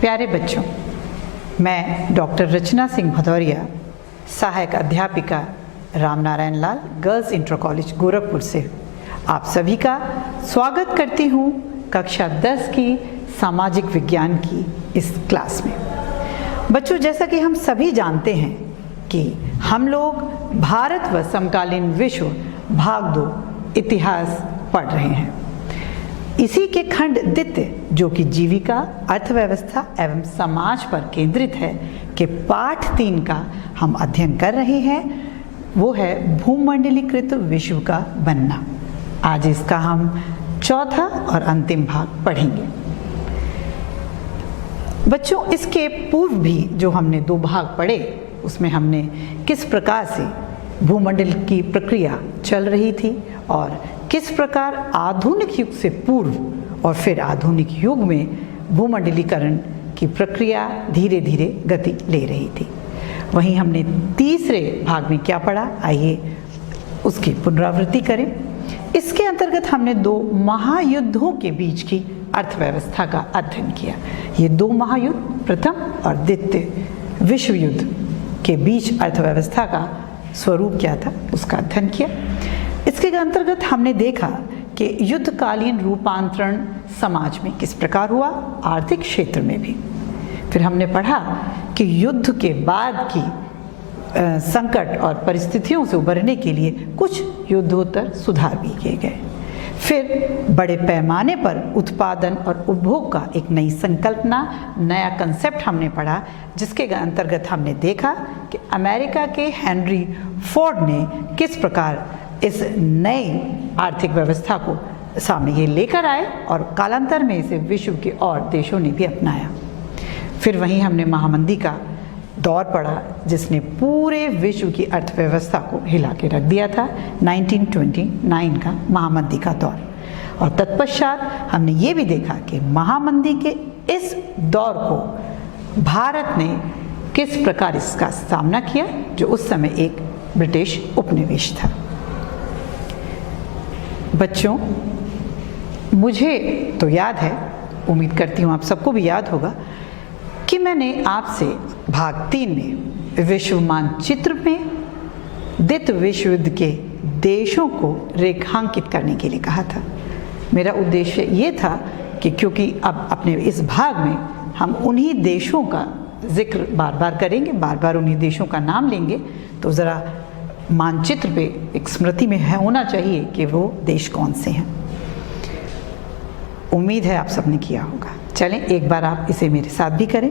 प्यारे बच्चों, मैं डॉक्टर रचना सिंह भदौरिया, सहायक अध्यापिका रामनारायण लाल गर्ल्स इंटर कॉलेज गोरखपुर से आप सभी का स्वागत करती हूँ कक्षा 10 की सामाजिक विज्ञान की इस क्लास में। बच्चों, जैसा कि हम सभी जानते हैं कि हम लोग भारत व समकालीन विश्व भाग 2 इतिहास पढ़ रहे हैं। इसी के खंड द्वितीय, जो कि जीविका, अर्थव्यवस्था एवं समाज पर केंद्रित है, के पाठ 3 का हम अध्ययन कर रहे हैं। वो है भूमंडलीकृत विश्व का बनना। आज इसका हम चौथा और अंतिम भाग पढ़ेंगे। बच्चों, इसके पूर्व भी जो हमने 2 भाग पढ़े, उसमें हमने किस प्रकार से भूमंडल की प्रक्रिया चल रही थी और किस प्रकार आधुनिक युग से पूर्व और फिर आधुनिक युग में भूमंडलीकरण की प्रक्रिया धीरे धीरे गति ले रही थी। वहीं हमने तीसरे भाग में क्या पढ़ा, आइए उसकी पुनरावृत्ति करें। इसके अंतर्गत हमने 2 महायुद्धों के बीच की अर्थव्यवस्था का अध्ययन किया। ये 2 महायुद्ध, प्रथम और द्वितीय विश्व युद्ध के बीच अर्थव्यवस्था का स्वरूप क्या था, उसका अध्ययन किया। इसके अंतर्गत हमने देखा कि युद्धकालीन रूपांतरण समाज में किस प्रकार हुआ, आर्थिक क्षेत्र में भी। फिर हमने पढ़ा कि युद्ध के बाद की संकट और परिस्थितियों से उबरने के लिए कुछ युद्धोत्तर सुधार भी किए गए। फिर बड़े पैमाने पर उत्पादन और उपभोग का एक नई संकल्पना, नया कंसेप्ट हमने पढ़ा, जिसके अंतर्गत हमने देखा कि अमेरिका के हेनरी फोर्ड ने किस प्रकार इस नई आर्थिक व्यवस्था को सामने ये लेकर आए और कालांतर में इसे विश्व के और देशों ने भी अपनाया। फिर वहीं हमने महामंदी का दौर पढ़ा, जिसने पूरे विश्व की अर्थव्यवस्था को हिला के रख दिया था, 1929 का महामंदी का दौर। और तत्पश्चात हमने ये भी देखा कि महामंदी के इस दौर को भारत ने किस प्रकार इसका सामना किया, जो उस समय एक ब्रिटिश उपनिवेश था। बच्चों, मुझे तो याद है, उम्मीद करती हूँ आप सबको भी याद होगा, कि मैंने आपसे भाग 3 में विश्व मानचित्र में द्वितीय विश्व युद्ध के देशों को रेखांकित करने के लिए कहा था। मेरा उद्देश्य ये था कि क्योंकि अब अपने इस भाग में हम उन्हीं देशों का जिक्र बार बार करेंगे, बार बार उन्हीं देशों का नाम लेंगे, तो ज़रा मानचित्र पे एक स्मृति में है होना चाहिए कि वो देश कौन से हैं। उम्मीद है आप सबने किया होगा। चलें एक बार आप इसे मेरे साथ भी करें।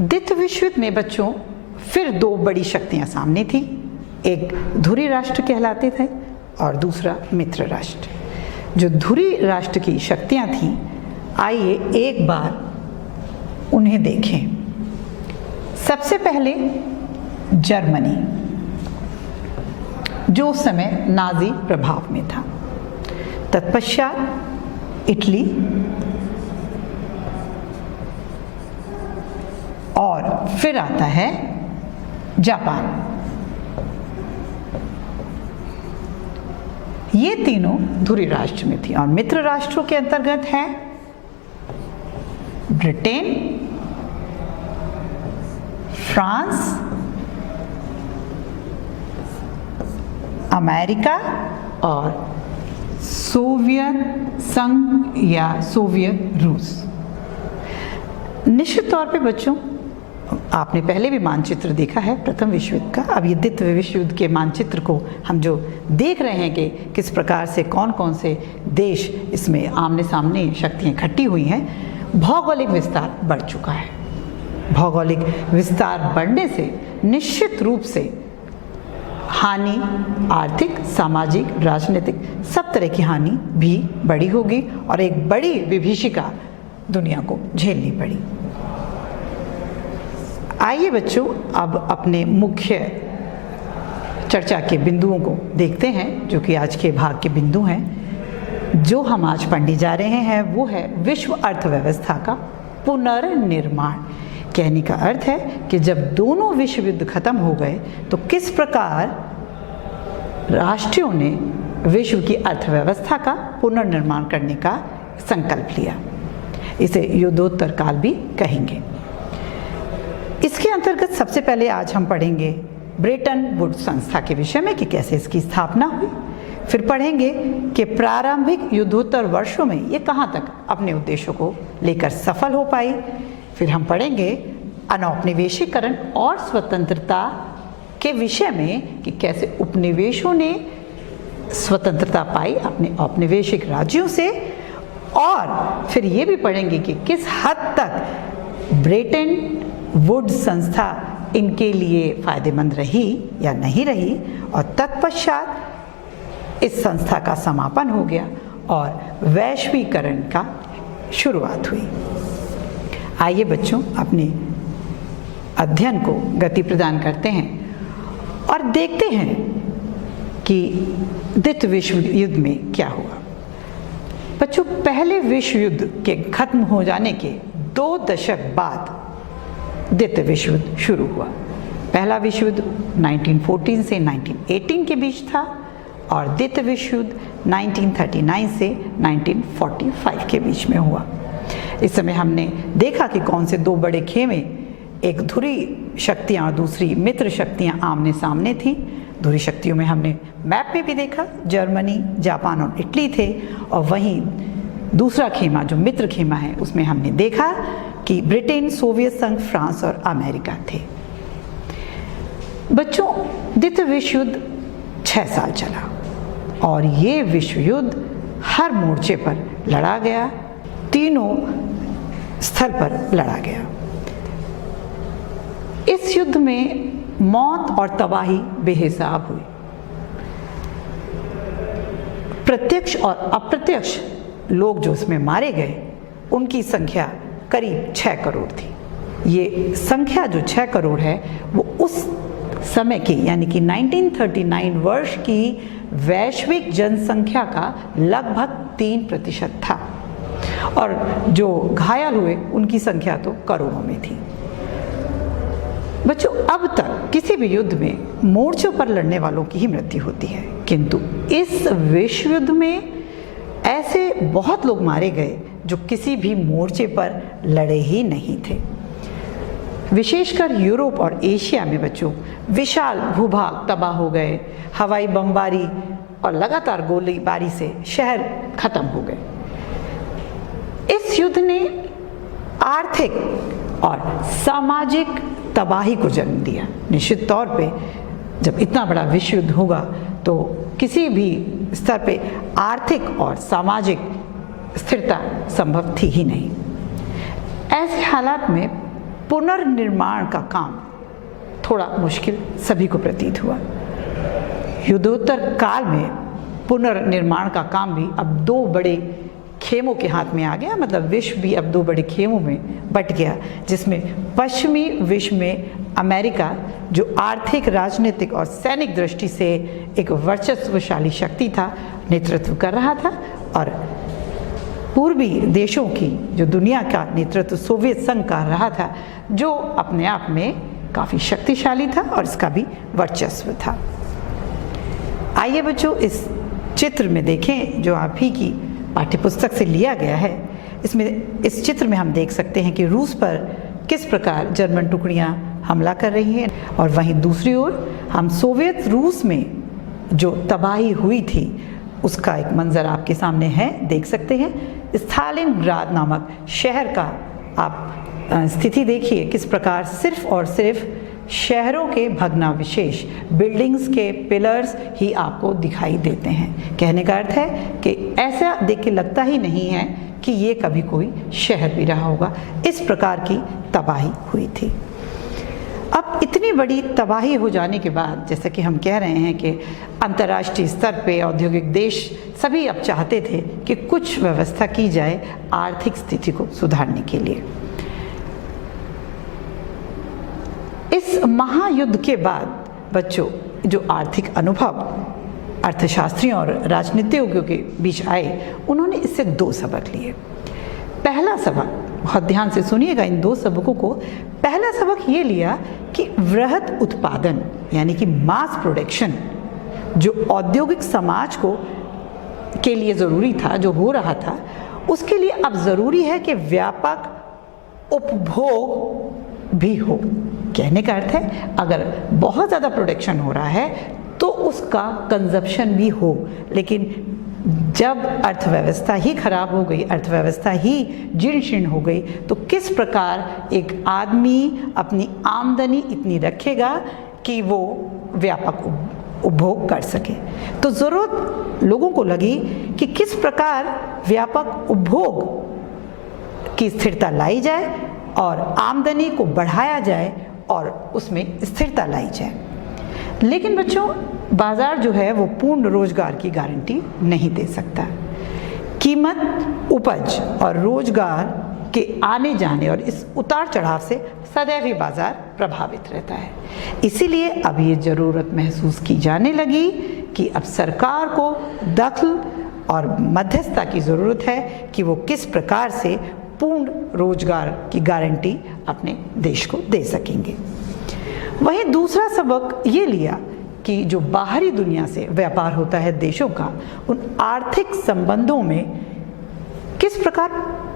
द्वितीय विश्व युद्ध में बच्चों फिर 2 बड़ी शक्तियां सामने थी। एक धुरी राष्ट्र कहलाते थे और दूसरा मित्र राष्ट्र। जो धुरी राष्ट्र की शक्तियां थीं, आइए एक बार उन्हें देखें। सबसे पहले जर्मनी, जो उस समय नाजी प्रभाव में था। तत्पश्चात इटली और फिर आता है जापान। ये तीनों धुरी राष्ट्र में थी। और मित्र राष्ट्रों के अंतर्गत है ब्रिटेन, फ्रांस, अमेरिका और सोवियत संघ या सोवियत रूस। निश्चित तौर पे बच्चों, आपने पहले भी मानचित्र देखा है प्रथम विश्व युद्ध का। अब ये द्वितीय विश्व युद्ध के मानचित्र को हम जो देख रहे हैं कि किस प्रकार से कौन कौन से देश इसमें आमने सामने शक्तियाँ इकट्ठी हुई हैं, भौगोलिक विस्तार बढ़ चुका है। भौगोलिक विस्तार बढ़ने से निश्चित रूप से हानि, आर्थिक, सामाजिक, राजनीतिक, सब तरह की हानि भी बड़ी होगी और एक बड़ी विभीषिका दुनिया को झेलनी पड़ी। आइए बच्चों, अब अपने मुख्य चर्चा के बिंदुओं को देखते हैं, जो कि आज के भाग के बिंदु हैं। जो हम आज पढ़ने जा रहे हैं वो है विश्व अर्थव्यवस्था का पुनर्निर्माण। कहने का अर्थ है कि जब दोनों विश्व युद्ध खत्म हो गए तो किस प्रकार राष्ट्रों ने विश्व की अर्थव्यवस्था का पुनर्निर्माण करने का संकल्प लिया। इसे युद्धोत्तर काल भी कहेंगे। इसके अंतर्गत सबसे पहले आज हम पढ़ेंगे ब्रेटन वुड्स संस्था के विषय में कि कैसे इसकी स्थापना हुई। फिर पढ़ेंगे कि प्रारंभिक युद्धोत्तर वर्षों में ये कहाँ तक अपने उद्देश्यों को लेकर सफल हो पाई। फिर हम पढ़ेंगे अनौपनिवेशीकरण और स्वतंत्रता के विषय में कि कैसे उपनिवेशों ने स्वतंत्रता पाई अपने औपनिवेशिक राज्यों से, और फिर ये भी पढ़ेंगे कि किस हद तक ब्रेटन वुड्स संस्था इनके लिए फायदेमंद रही या नहीं रही, और तत्पश्चात इस संस्था का समापन हो गया और वैश्वीकरण का शुरुआत हुई। आइए बच्चों, अपने अध्ययन को गति प्रदान करते हैं और देखते हैं कि द्वितीय विश्व युद्ध में क्या हुआ। बच्चों, पहले विश्व युद्ध के खत्म हो जाने के 2 दशक बाद द्वितीय विश्व युद्ध शुरू हुआ। पहला विश्व युद्ध 1914 से 1918 के बीच था और द्वितीय विश्व युद्ध 1939 से 1945 के बीच में हुआ। इस समय हमने देखा कि कौन से 2 बड़े खेमे, एक ध्रुवीय शक्तियाँ और दूसरी मित्र शक्तियाँ आमने सामने थीं। ध्रुवीय शक्तियों में हमने मैप में भी देखा जर्मनी, जापान और इटली थे, और वहीं दूसरा खेमा जो मित्र खेमा है उसमें हमने देखा कि ब्रिटेन, सोवियत संघ, फ्रांस और अमेरिका थे। बच्चों, द्वितीय विश्व युद्ध 6 साल चला और ये विश्व युद्ध हर मोर्चे पर लड़ा गया, तीनों स्थल पर लड़ा गया। इस युद्ध में मौत और तबाही बेहिसाब हुई। प्रत्यक्ष और अप्रत्यक्ष लोग जो इसमें मारे गए उनकी संख्या करीब 6 करोड़ थी। ये संख्या जो 6 करोड़ है वो उस समय की यानी कि 1939 वर्ष की वैश्विक जनसंख्या का लगभग 3% था, और जो घायल हुए उनकी संख्या तो करोड़ों में थी। बच्चों, अब तक किसी भी युद्ध में मोर्चों पर लड़ने वालों की ही मृत्यु होती है, किंतु इस विश्व युद्ध में ऐसे बहुत लोग मारे गए जो किसी भी मोर्चे पर लड़े ही नहीं थे। विशेषकर यूरोप और एशिया में बच्चों विशाल भूभाग तबाह हो गए, हवाई बमबारी और लगातार गोलीबारी से शहर खत्म हो गए। इस युद्ध ने आर्थिक और सामाजिक तबाही को जन्म दिया। निश्चित तौर पे जब इतना बड़ा विश्व युद्ध होगा तो किसी भी स्तर पे आर्थिक और सामाजिक स्थिरता संभव थी ही नहीं। ऐसे हालात में पुनर्निर्माण का काम थोड़ा मुश्किल सभी को प्रतीत हुआ। युद्धोत्तर काल में पुनर्निर्माण का काम भी अब 2 बड़े खेमों के हाथ में आ गया, मतलब विश्व भी अब 2 बड़े खेमों में बट गया, जिसमें पश्चिमी विश्व में अमेरिका जो आर्थिक, राजनीतिक और सैनिक दृष्टि से एक वर्चस्वशाली शक्ति था, नेतृत्व कर रहा था, और पूर्वी देशों की जो दुनिया का नेतृत्व सोवियत संघ कर रहा था, जो अपने आप में काफ़ी शक्तिशाली था और इसका भी वर्चस्व था। आइए बच्चों, इस चित्र में देखें जो आप ही की पाठ्यपुस्तक से लिया गया है। इस चित्र में हम देख सकते हैं कि रूस पर किस प्रकार जर्मन टुकड़ियां हमला कर रही हैं, और वहीं दूसरी ओर हम सोवियत रूस में जो तबाही हुई थी उसका एक मंजर आपके सामने है, देख सकते हैं। स्टालिनग्राद नामक शहर का आप स्थिति देखिए, किस प्रकार सिर्फ और सिर्फ शहरों के भग्नावशेष, बिल्डिंग्स के पिलर्स ही आपको दिखाई देते हैं। कहने का अर्थ है कि ऐसा देख के लगता ही नहीं है कि ये कभी कोई शहर भी रहा होगा। इस प्रकार की तबाही हुई थी। अब इतनी बड़ी तबाही हो जाने के बाद, जैसे कि हम कह रहे हैं कि अंतर्राष्ट्रीय स्तर पे औद्योगिक देश सभी अब चाहते थे कि कुछ व्यवस्था की जाए आर्थिक स्थिति को सुधारने के लिए। इस महायुद्ध के बाद बच्चों जो आर्थिक अनुभव अर्थशास्त्रियों और राजनीतिज्ञों के बीच आए, उन्होंने इससे 2 सबक लिए। पहला सबक, बहुत ध्यान से सुनिएगा इन 2 सबकों को। पहला सबक ये लिया कि वृहद उत्पादन यानी कि मास प्रोडक्शन जो औद्योगिक समाज को के लिए ज़रूरी था, जो हो रहा था, उसके लिए अब ज़रूरी है कि व्यापक उपभोग भी हो। कहने का अर्थ है अगर बहुत ज़्यादा प्रोडक्शन हो रहा है तो उसका कंजप्शन भी हो, लेकिन जब अर्थव्यवस्था ही खराब हो गई, अर्थव्यवस्था ही जीर्ण शीर्ण हो गई, तो किस प्रकार एक आदमी अपनी आमदनी इतनी रखेगा कि वो व्यापक उपभोग कर सके। तो ज़रूरत लोगों को लगी कि किस प्रकार व्यापक उपभोग की स्थिरता लाई जाए और आमदनी को बढ़ाया जाए और उसमें स्थिरता लाई जाए। लेकिन बच्चों, बाजार जो है वो पूर्ण रोजगार की गारंटी नहीं दे सकता। कीमत, उपज और रोजगार के आने जाने और इस उतार चढ़ाव से सदैव ही बाजार प्रभावित रहता है। इसीलिए अब ये ज़रूरत महसूस की जाने लगी कि अब सरकार को दखल और मध्यस्थता की ज़रूरत है कि वो किस प्रकार से पूर्ण रोजगार की गारंटी अपने देश को दे सकेंगे। वहीं दूसरा सबक ये लिया कि जो बाहरी दुनिया से व्यापार होता है देशों का, उन आर्थिक संबंधों में किस प्रकार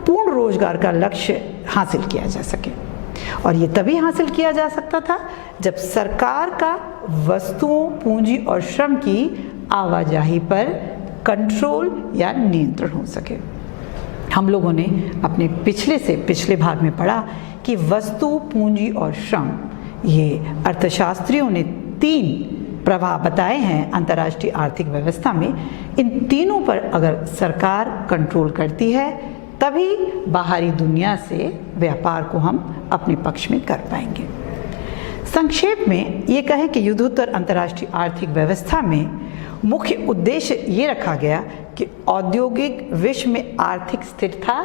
पूर्ण रोजगार का लक्ष्य हासिल किया जा सके। और ये तभी हासिल किया जा सकता था जब सरकार का वस्तुओं, पूंजी और श्रम की आवाजाही पर कंट्रोल या नियंत्रण हो सके। हम लोगों ने अपने पिछले भाग में पढ़ा कि वस्तु, पूंजी और श्रम, ये अर्थशास्त्रियों ने 3 प्रवाह बताए हैं अंतर्राष्ट्रीय आर्थिक व्यवस्था में। इन तीनों पर अगर सरकार कंट्रोल करती है तभी बाहरी दुनिया से व्यापार को हम अपने पक्ष में कर पाएंगे। संक्षेप में ये कहें कि युद्धोत्तर अंतर्राष्ट्रीय आर्थिक व्यवस्था में मुख्य उद्देश्य ये रखा गया कि औद्योगिक विश्व में आर्थिक स्थिरता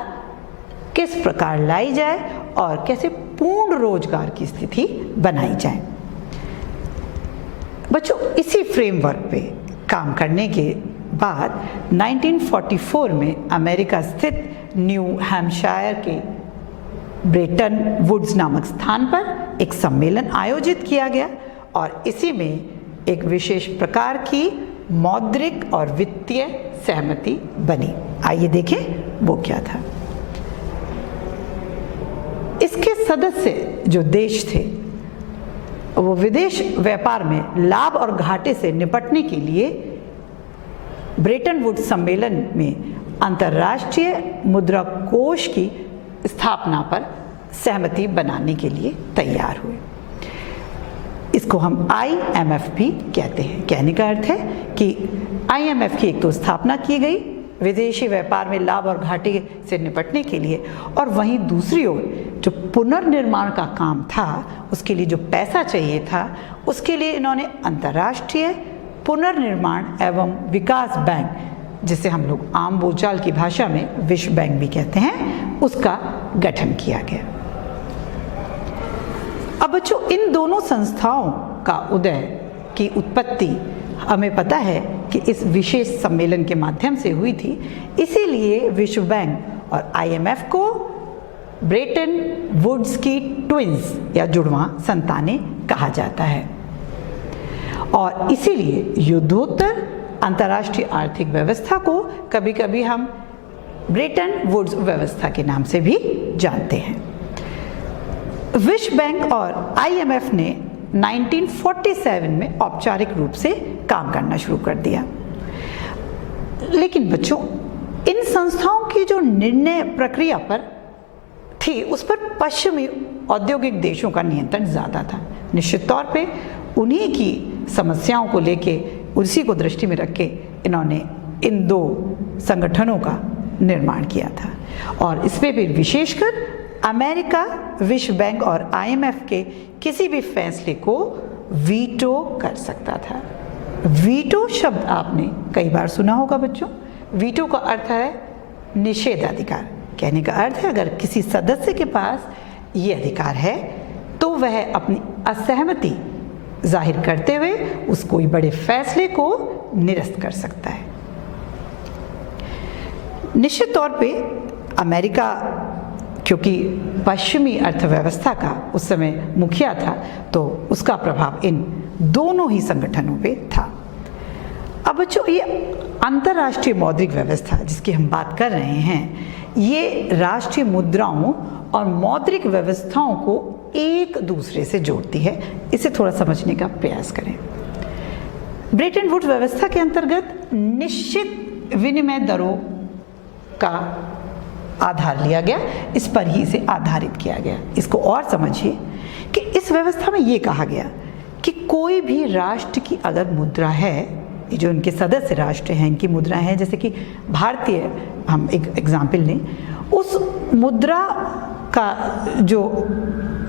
किस प्रकार लाई जाए और कैसे पूर्ण रोजगार की स्थिति बनाई जाए। बच्चों, इसी फ्रेमवर्क पे काम करने के बाद 1944 में अमेरिका स्थित न्यू हैम्पशायर के ब्रेटन वुड्स नामक स्थान पर एक सम्मेलन आयोजित किया गया और इसी में एक विशेष प्रकार की मौद्रिक और वित्तीय सहमति बनी। आइए देखें वो क्या था। इसके सदस्य जो देश थे वो विदेश व्यापार में लाभ और घाटे से निपटने के लिए ब्रेटन वुड्स सम्मेलन में अंतर्राष्ट्रीय मुद्रा कोष की स्थापना पर सहमति बनाने के लिए तैयार हुए। इसको हम IMF भी कहते हैं। कहने का अर्थ है कि IMF की एक तो स्थापना की गई विदेशी व्यापार में लाभ और घाटे से निपटने के लिए, और वहीं दूसरी ओर जो पुनर्निर्माण का काम था उसके लिए जो पैसा चाहिए था उसके लिए इन्होंने अंतर्राष्ट्रीय पुनर्निर्माण एवं विकास बैंक, जिसे हम लोग आम बोलचाल की भाषा में विश्व बैंक भी कहते हैं, उसका गठन किया गया। अब बच्चों, इन दोनों संस्थाओं का उदय की उत्पत्ति हमें पता है कि इस विशेष सम्मेलन के माध्यम से हुई थी। इसीलिए विश्व बैंक और IMF को ब्रेटन वुड्स की ट्विंस या जुड़वां संतानें कहा जाता है और इसीलिए युद्धोत्तर अंतर्राष्ट्रीय आर्थिक व्यवस्था को कभी कभी हम ब्रेटन वुड्स व्यवस्था के नाम से भी जानते हैं। विश्व बैंक और IMF ने 1947 में औपचारिक रूप से काम करना शुरू कर दिया। लेकिन बच्चों, इन संस्थाओं की जो निर्णय प्रक्रिया पर थी उस पर पश्चिमी औद्योगिक देशों का नियंत्रण ज़्यादा था। निश्चित तौर पे उन्हीं की समस्याओं को लेके, उसी को दृष्टि में रख के इन्होंने इन 2 संगठनों का निर्माण किया था और इसमें भी विशेषकर अमेरिका विश्व बैंक और IMF के किसी भी फैसले को वीटो कर सकता था। वीटो शब्द आपने कई बार सुना होगा बच्चों। वीटो का अर्थ है निषेधाधिकार। कहने का अर्थ है अगर किसी सदस्य के पास ये अधिकार है तो वह अपनी असहमति जाहिर करते हुए उस कोई बड़े फैसले को निरस्त कर सकता है। निश्चित तौर पे अमेरिका क्योंकि पश्चिमी अर्थव्यवस्था का उस समय मुखिया था तो उसका प्रभाव इन दोनों ही संगठनों पे था। अब बच्चों, ये अंतर्राष्ट्रीय मौद्रिक व्यवस्था जिसकी हम बात कर रहे हैं, ये राष्ट्रीय मुद्राओं और मौद्रिक व्यवस्थाओं को एक दूसरे से जोड़ती है। इसे थोड़ा समझने का प्रयास करें। ब्रेटन वुड्स व्यवस्था के अंतर्गत निश्चित विनिमय दरों का आधार लिया गया, इस पर ही इसे आधारित किया गया। इसको और समझिए कि इस व्यवस्था में ये कहा गया कि कोई भी राष्ट्र की अगर मुद्रा है, ये जो इनके सदस्य राष्ट्र हैं इनकी मुद्राएं हैं, जैसे कि भारतीय हम एक एग्जाम्पल लें, उस मुद्रा का जो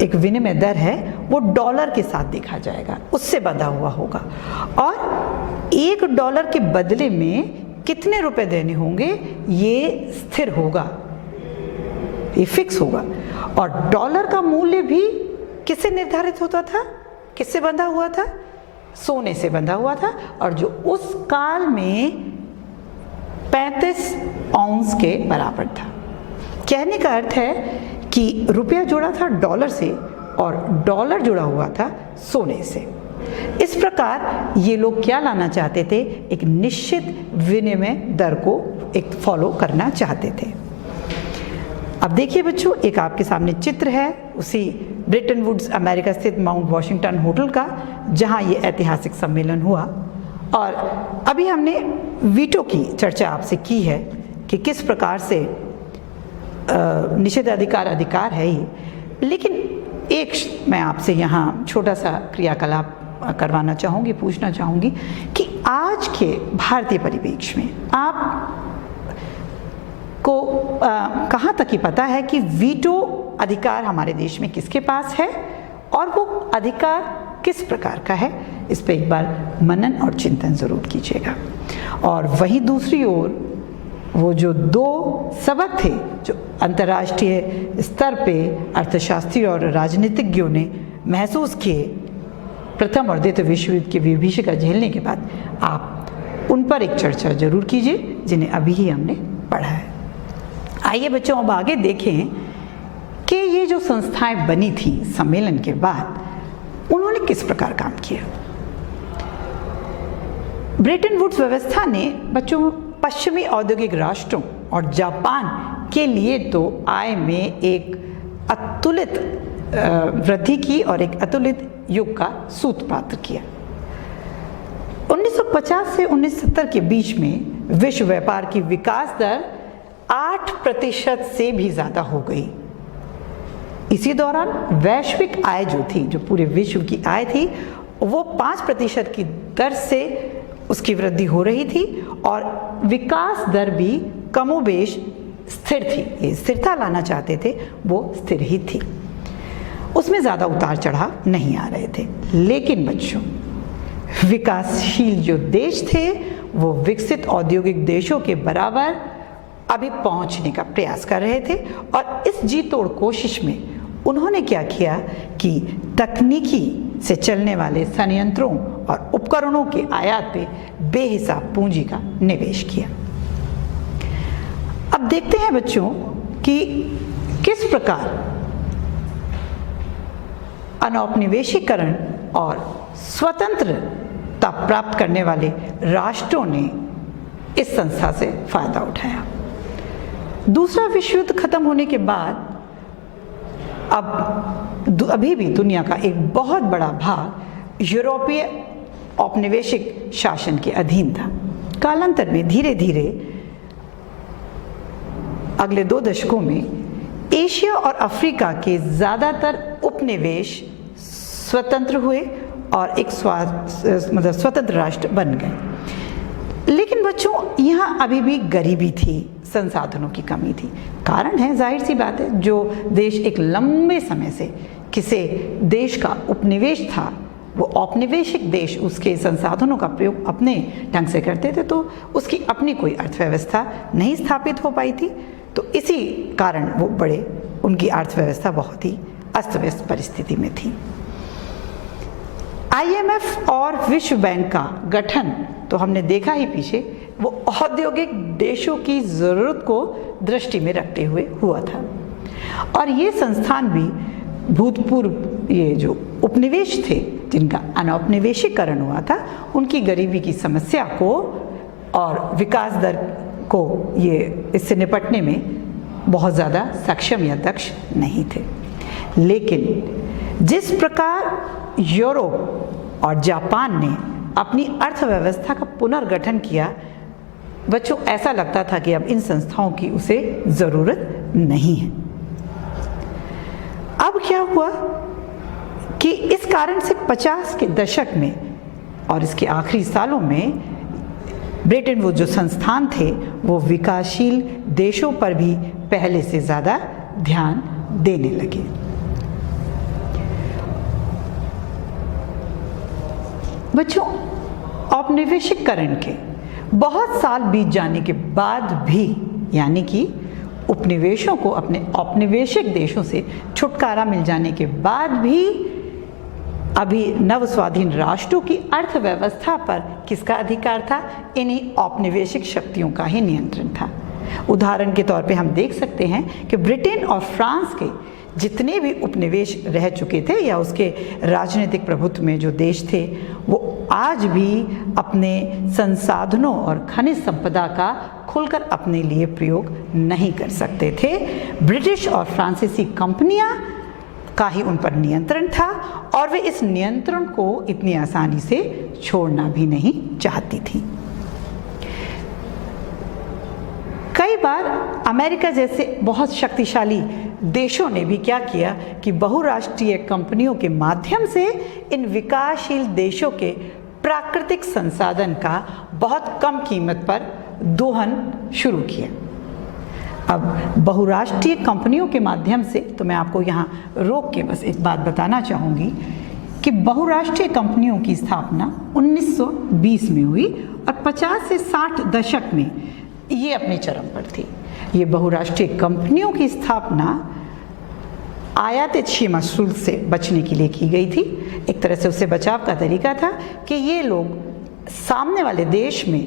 एक विनिमय दर है वो डॉलर के साथ देखा जाएगा, उससे बंधा हुआ होगा, और $1 के बदले में कितने रुपए देने होंगे ये स्थिर होगा, ये फिक्स होगा। और डॉलर का मूल्य भी किससे निर्धारित होता था, किससे बंधा हुआ था? सोने से बंधा हुआ था, और जो उस काल में 35 औंस के बराबर था। कहने का अर्थ है कि रुपया जुड़ा था डॉलर से और डॉलर जुड़ा हुआ था सोने से। इस प्रकार ये लोग क्या लाना चाहते थे? एक निश्चित विनिमय दर को एक फॉलो करना चाहते थे। अब देखिए बच्चों, एक आपके सामने चित्र है उसी ब्रेटन वुड्स अमेरिका स्थित माउंट वॉशिंगटन होटल का, जहां ये ऐतिहासिक सम्मेलन हुआ। और अभी हमने वीटो की चर्चा आपसे की है कि किस प्रकार से निषेधाधिकार अधिकार है ही, लेकिन एक मैं आपसे यहाँ छोटा सा क्रियाकलाप करवाना चाहूँगी, पूछना चाहूँगी कि आज के भारतीय परिप्रेक्ष्य में आप को कहाँ तक ही पता है कि वीटो अधिकार हमारे देश में किसके पास है और वो अधिकार किस प्रकार का है? इस पर एक बार मनन और चिंतन ज़रूर कीजिएगा। और वहीं दूसरी ओर वो जो 2 सबक थे जो अंतर्राष्ट्रीय स्तर पे अर्थशास्त्री और राजनीतिज्ञों ने महसूस किए प्रथम और द्वितीय विश्व युद्ध की विभीषिका झेलने के बाद, आप उन पर एक चर्चा जरूर कीजिए जिन्हें अभी ही हमने पढ़ा है। आइए बच्चों अब आगे देखें कि ये जो संस्थाएं बनी थी सम्मेलन के बाद, उन्होंने किस प्रकार काम किया। ब्रेटन वुड्स व्यवस्था ने बच्चों पश्चिमी औद्योगिक राष्ट्रों और जापान के लिए तो आय में एक अतुलित वृद्धि की और एक अतुलित युग का सूत्रपात किया। 1950 से 1970 के बीच में विश्व व्यापार की विकास दर 8% से भी ज़्यादा हो गई। इसी दौरान वैश्विक आय जो थी, जो पूरे विश्व की आय थी, वो 5% की दर से उसकी वृद्धि हो रही थी और विकास दर भी कमोबेश स्थिर थी। ये स्थिरता लाना चाहते थे, वो स्थिर ही थी, उसमें ज़्यादा उतार चढ़ाव नहीं आ रहे थे। लेकिन बच्चों, विकासशील जो देश थे वो विकसित औद्योगिक देशों के बराबर अभी पहुंचने का प्रयास कर रहे थे, और इस जी तोड़ कोशिश में उन्होंने क्या किया कि तकनीकी से चलने वाले संयंत्रों और उपकरणों के आयात पे बेहिसाब पूंजी का निवेश किया। अब देखते हैं बच्चों कि किस प्रकार अनौपनिवेशीकरण और स्वतंत्रता प्राप्त करने वाले राष्ट्रों ने इस संस्था से फायदा उठाया। दूसरा विश्व युद्ध खत्म होने के बाद अब अभी भी दुनिया का एक बहुत बड़ा भाग यूरोपीय औपनिवेशिक शासन के अधीन था। कालांतर में धीरे धीरे अगले 2 दशकों में एशिया और अफ्रीका के ज़्यादातर उपनिवेश स्वतंत्र हुए और एक स्वतंत्र राष्ट्र बन गए। लेकिन बच्चों, यहाँ अभी भी गरीबी थी, संसाधनों की कमी थी। कारण है, जाहिर सी बात है, जो देश एक लंबे समय से किसी देश का उपनिवेश था, वो औपनिवेशिक देश उसके संसाधनों का प्रयोग अपने ढंग से करते थे, तो उसकी अपनी कोई अर्थव्यवस्था नहीं स्थापित हो पाई थी। तो इसी कारण वो उनकी अर्थव्यवस्था बहुत ही अस्त व्यस्त परिस्थिति में थी। IMF और विश्व बैंक का गठन तो हमने देखा ही पीछे, वो औद्योगिक देशों की ज़रूरत को दृष्टि में रखते हुए हुआ था। और ये संस्थान भी भूतपूर्व ये जो उपनिवेश थे जिनका अनौपनिवेशीकरण हुआ था, उनकी गरीबी की समस्या को और विकास दर को ये इससे निपटने में बहुत ज़्यादा सक्षम या दक्ष नहीं थे। लेकिन जिस प्रकार यूरोप और जापान ने अपनी अर्थव्यवस्था का पुनर्गठन किया, बच्चों ऐसा लगता था कि अब इन संस्थाओं की उसे ज़रूरत नहीं है। अब क्या हुआ कि इस कारण से 50 के दशक में और इसके आखिरी सालों में ब्रेटन वुड्स जो संस्थान थे वो विकासशील देशों पर भी पहले से ज़्यादा ध्यान देने लगे। बच्चों, औपनिवेशिकरण के बहुत साल बीत जाने के बाद भी, यानी कि उपनिवेशों को अपने औपनिवेशिक देशों से छुटकारा मिल जाने के बाद भी अभी नव स्वाधीन राष्ट्रों की अर्थव्यवस्था पर किसका अधिकार था? इन्हीं औपनिवेशिक शक्तियों का ही नियंत्रण था। उदाहरण के तौर पे हम देख सकते हैं कि ब्रिटेन और फ्रांस के जितने भी उपनिवेश रह चुके थे या उसके राजनीतिक प्रभुत्व में जो देश थे, वो आज भी अपने संसाधनों और खनिज संपदा का खुलकर अपने लिए प्रयोग नहीं कर सकते थे। ब्रिटिश और फ्रांसीसी कंपनियां का ही उन पर नियंत्रण था और वे इस नियंत्रण को इतनी आसानी से छोड़ना भी नहीं चाहती थी। कई बार अमेरिका जैसे बहुत शक्तिशाली देशों ने भी क्या किया कि बहुराष्ट्रीय कंपनियों के माध्यम से इन विकासशील देशों के प्राकृतिक संसाधन का बहुत कम कीमत पर दोहन शुरू किया। अब बहुराष्ट्रीय कंपनियों के माध्यम से, तो मैं आपको यहाँ रोक के बस एक बात बताना चाहूँगी कि बहुराष्ट्रीय कंपनियों की स्थापना 1920 में हुई और 50 से 60 दशक में ये अपने चरम पर थी। ये बहुराष्ट्रीय कंपनियों की स्थापना आयातित सीमा शुल्क से बचने के लिए की गई थी। एक तरह से उससे बचाव का तरीका था कि ये लोग सामने वाले देश में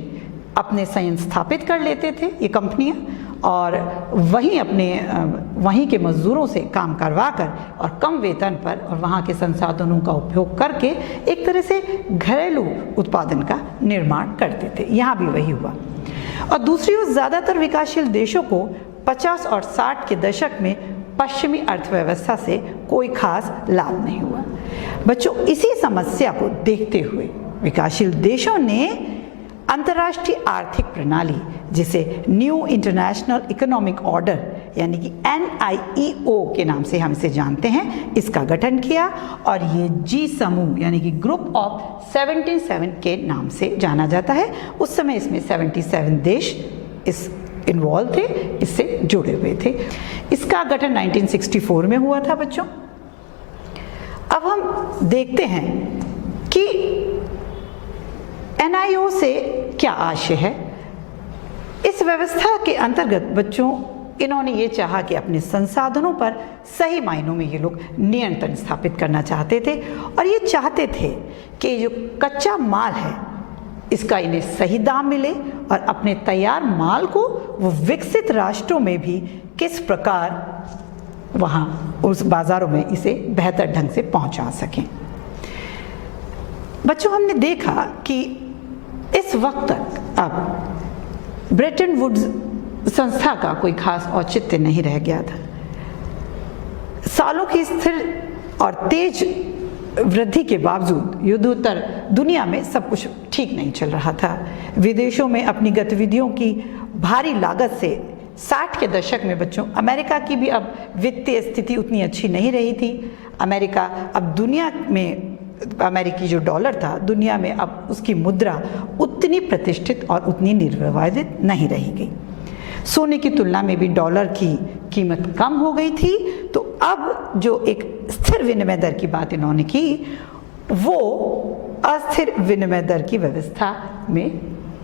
अपने संयंत्र स्थापित कर लेते थे, ये कंपनियां, और वहीं के मजदूरों से काम करवा कर और कम वेतन पर और वहाँ के संसाधनों का उपयोग करके एक तरह से घरेलू उत्पादन का निर्माण करते थे। यहाँ भी वही हुआ। और दूसरी ओर ज़्यादातर विकासशील देशों को 50 और 60 के दशक में पश्चिमी अर्थव्यवस्था से कोई खास लाभ नहीं हुआ। बच्चों, इसी समस्या को देखते हुए विकासशील देशों ने अंतर्राष्ट्रीय आर्थिक प्रणाली, जिसे न्यू इंटरनेशनल इकोनॉमिक ऑर्डर यानी कि NIEO के नाम से हम इसे जानते हैं, इसका गठन किया और ये G समूह यानी कि ग्रुप ऑफ 77 के नाम से जाना जाता है। उस समय इसमें 77 देश इस इन्वॉल्व थे, इससे जुड़े हुए थे। इसका गठन 1964 में हुआ था। बच्चों, अब हम देखते हैं कि NIO से क्या आशय है। इस व्यवस्था के अंतर्गत बच्चों, इन्होंने ये चाहा कि अपने संसाधनों पर सही मायनों में ये लोग नियंत्रण स्थापित करना चाहते थे और ये चाहते थे कि जो कच्चा माल है इसका इन्हें सही दाम मिले और अपने तैयार माल को वो विकसित राष्ट्रों में भी किस प्रकार वहाँ उस बाज़ारों में इसे बेहतर ढंग से पहुँचा सकें। बच्चों, हमने देखा कि इस वक्त तक अब ब्रेटन वुड्स संस्था का कोई खास औचित्य नहीं रह गया था। सालों की स्थिर और तेज वृद्धि के बावजूद युद्धोत्तर दुनिया में सब कुछ ठीक नहीं चल रहा था। विदेशों में अपनी गतिविधियों की भारी लागत से 60 के दशक में बच्चों, अमेरिका की भी अब वित्तीय स्थिति उतनी अच्छी नहीं रही थी। अमेरिका अब दुनिया में, अमेरिकी जो डॉलर था, दुनिया में अब उसकी मुद्रा उतनी प्रतिष्ठित और उतनी निर्विवादित नहीं रही गई। सोने की तुलना में भी डॉलर की कीमत कम हो गई थी। तो अब जो एक स्थिर विनिमय दर की बात इन्होंने की, वो अस्थिर विनिमय दर की व्यवस्था में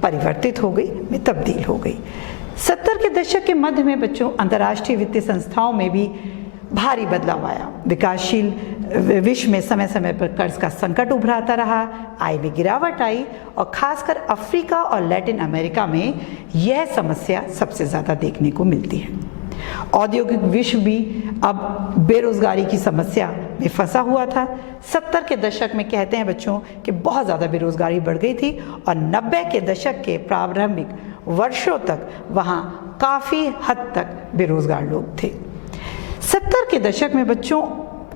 परिवर्तित हो गई, में तब्दील हो गई। 70 के दशक के मध्य में बच्चों, अंतर्राष्ट्रीय वित्तीय संस्थाओं में भी भारी बदलाव आया। विकासशील विश्व में समय समय पर कर्ज का संकट उभराता रहा, आय में गिरावट आई और खासकर अफ्रीका और लैटिन अमेरिका में यह समस्या सबसे ज़्यादा देखने को मिलती है। औद्योगिक विश्व भी अब बेरोजगारी की समस्या में फंसा हुआ था। 70 के दशक में कहते हैं बच्चों कि बहुत ज़्यादा बेरोजगारी बढ़ गई थी और 90 के दशक के प्रारंभिक वर्षों तक वहाँ काफ़ी हद तक बेरोजगार लोग थे। 70 के दशक में बच्चों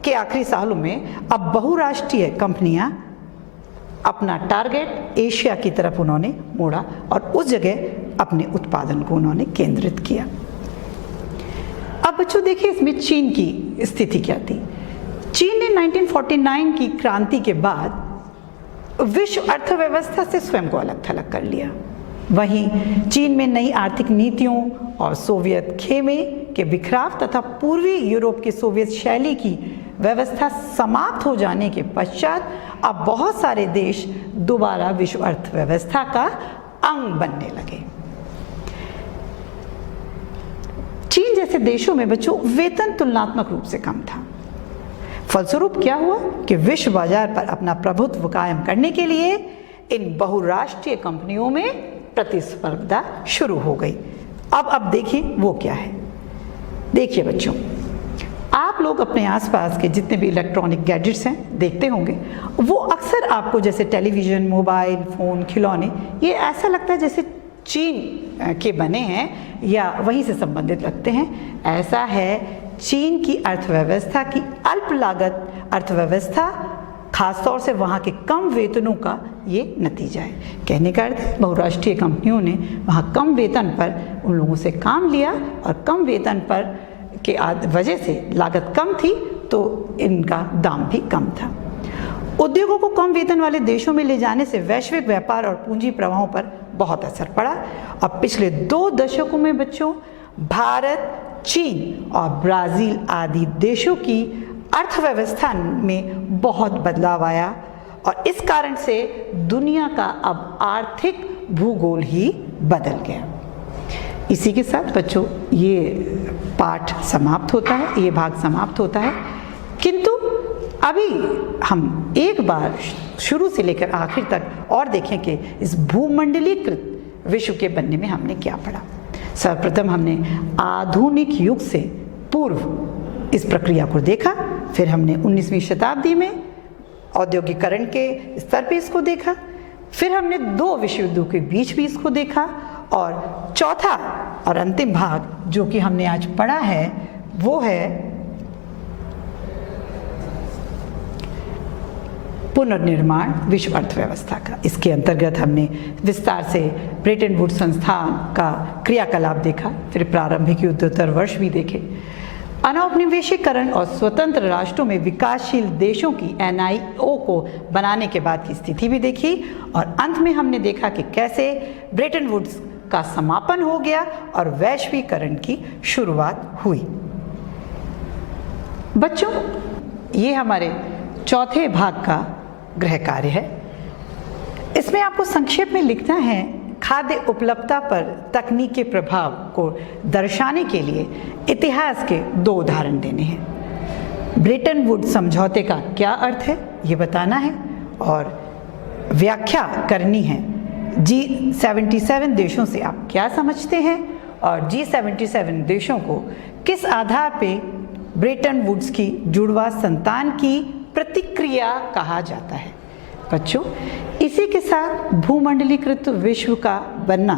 के आखिरी सालों में अब बहुराष्ट्रीय कंपनियां अपना टारगेट एशिया की तरफ उन्होंने मोड़ा और उस जगह अपने उत्पादन को उन्होंने केंद्रित किया। अब बच्चों देखिए इसमें चीन की स्थिति क्या थी। चीन ने 1949 की क्रांति के बाद विश्व अर्थव्यवस्था से स्वयं को अलग थलग कर लिया। वहीं चीन में नई आर्थिक नीतियों और सोवियत खेमे के बिखराव तथा पूर्वी यूरोप की सोवियत शैली की व्यवस्था समाप्त हो जाने के पश्चात अब बहुत सारे देश दोबारा विश्व अर्थव्यवस्था का अंग बनने लगे। चीन जैसे देशों में बच्चों वेतन तुलनात्मक रूप से कम था। फलस्वरूप क्या हुआ कि विश्व बाजार पर अपना प्रभुत्व कायम करने के लिए इन बहुराष्ट्रीय कंपनियों में प्रतिस्पर्धा शुरू हो गई। अब देखिए वो क्या है। देखिए बच्चों, आप लोग अपने आसपास के जितने भी इलेक्ट्रॉनिक गैजेट्स हैं देखते होंगे, वो अक्सर आपको जैसे टेलीविज़न, मोबाइल फ़ोन, खिलौने, ये ऐसा लगता है जैसे चीन के बने हैं या वहीं से संबंधित लगते हैं। ऐसा है चीन की अर्थव्यवस्था की अल्प लागत अर्थव्यवस्था, खासतौर से वहाँ के कम वेतनों का ये नतीजा है। कहने का अर्थ है बहुराष्ट्रीय कंपनियों ने वहाँ कम वेतन पर उन लोगों से काम लिया और कम वेतन पर के वजह से लागत कम थी तो इनका दाम भी कम था। उद्योगों को कम वेतन वाले देशों में ले जाने से वैश्विक व्यापार और पूंजी प्रवाहों पर बहुत असर पड़ा। अब पिछले 2 दशकों में बच्चों भारत, चीन और ब्राज़ील आदि देशों की अर्थव्यवस्था में बहुत बदलाव आया और इस कारण से दुनिया का अब आर्थिक भूगोल ही बदल गया। इसी के साथ बच्चों ये पाठ समाप्त होता है, ये भाग समाप्त होता है। किंतु अभी हम एक बार शुरू से लेकर आखिर तक और देखें कि इस भूमंडलीकृत विश्व के बनने में हमने क्या पढ़ा। सर्वप्रथम हमने आधुनिक युग से पूर्व इस प्रक्रिया को देखा, फिर हमने 19वीं शताब्दी में औद्योगिकरण के स्तर पे इसको देखा, फिर हमने 2 विश्व युद्धों के बीच भी इसको देखा और चौथा और अंतिम भाग जो कि हमने आज पढ़ा है वो है पुनर्निर्माण विश्व अर्थव्यवस्था का। इसके अंतर्गत हमने विस्तार से ब्रेटन वुड्स संस्थान का क्रियाकलाप देखा, फिर प्रारंभिक युद्धोत्तर वर्ष भी देखे, अनौपनिवेशीकरण और स्वतंत्र राष्ट्रों में विकासशील देशों की NIO को बनाने के बाद की स्थिति भी देखी और अंत में हमने देखा कि कैसे ब्रेटन वुड्स का समापन हो गया और वैश्वीकरण की शुरुआत हुई। बच्चों, ये हमारे चौथे भाग का गृह कार्य है। इसमें आपको संक्षेप में लिखना है खाद्य उपलब्धता पर तकनीक के प्रभाव को दर्शाने के लिए इतिहास के 2 उदाहरण देने हैं। ब्रेटन वुड्स समझौते का क्या अर्थ है ये बताना है और व्याख्या करनी है G77 देशों से आप क्या समझते हैं और G77 देशों को किस आधार पे ब्रेटन वुड्स की जुड़वा संतान की प्रतिक्रिया कहा जाता है। बच्चों, इसी के साथ भूमंडलीकृत विश्व का बनना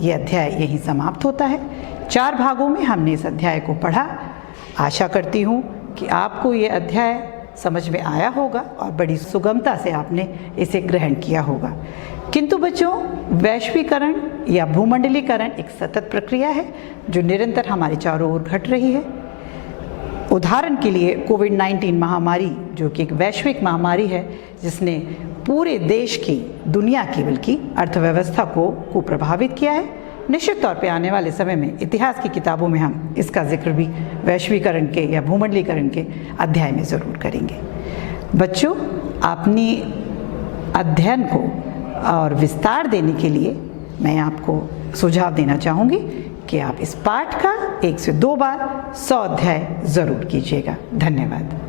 ये अध्याय यहीं समाप्त होता है। 4 भागों में हमने इस अध्याय को पढ़ा। आशा करती हूँ कि आपको ये अध्याय समझ में आया होगा और बड़ी सुगमता से आपने इसे ग्रहण किया होगा। किंतु बच्चों, वैश्वीकरण या भूमंडलीकरण एक सतत प्रक्रिया है जो निरंतर हमारे चारों ओर घट रही है। उदाहरण के लिए कोविड-19 महामारी जो कि एक वैश्विक महामारी है जिसने पूरे देश की, दुनिया की बल्कि अर्थव्यवस्था को प्रभावित किया है। निश्चित तौर पे आने वाले समय में इतिहास की किताबों में हम इसका जिक्र भी वैश्वीकरण के या भूमंडलीकरण के अध्याय में ज़रूर करेंगे। बच्चों, अपनी अध्ययन को और विस्तार देने के लिए मैं आपको सुझाव देना चाहूँगी कि आप इस पाठ का 1 से 2 बार 100 अध्याय ज़रूर कीजिएगा। धन्यवाद।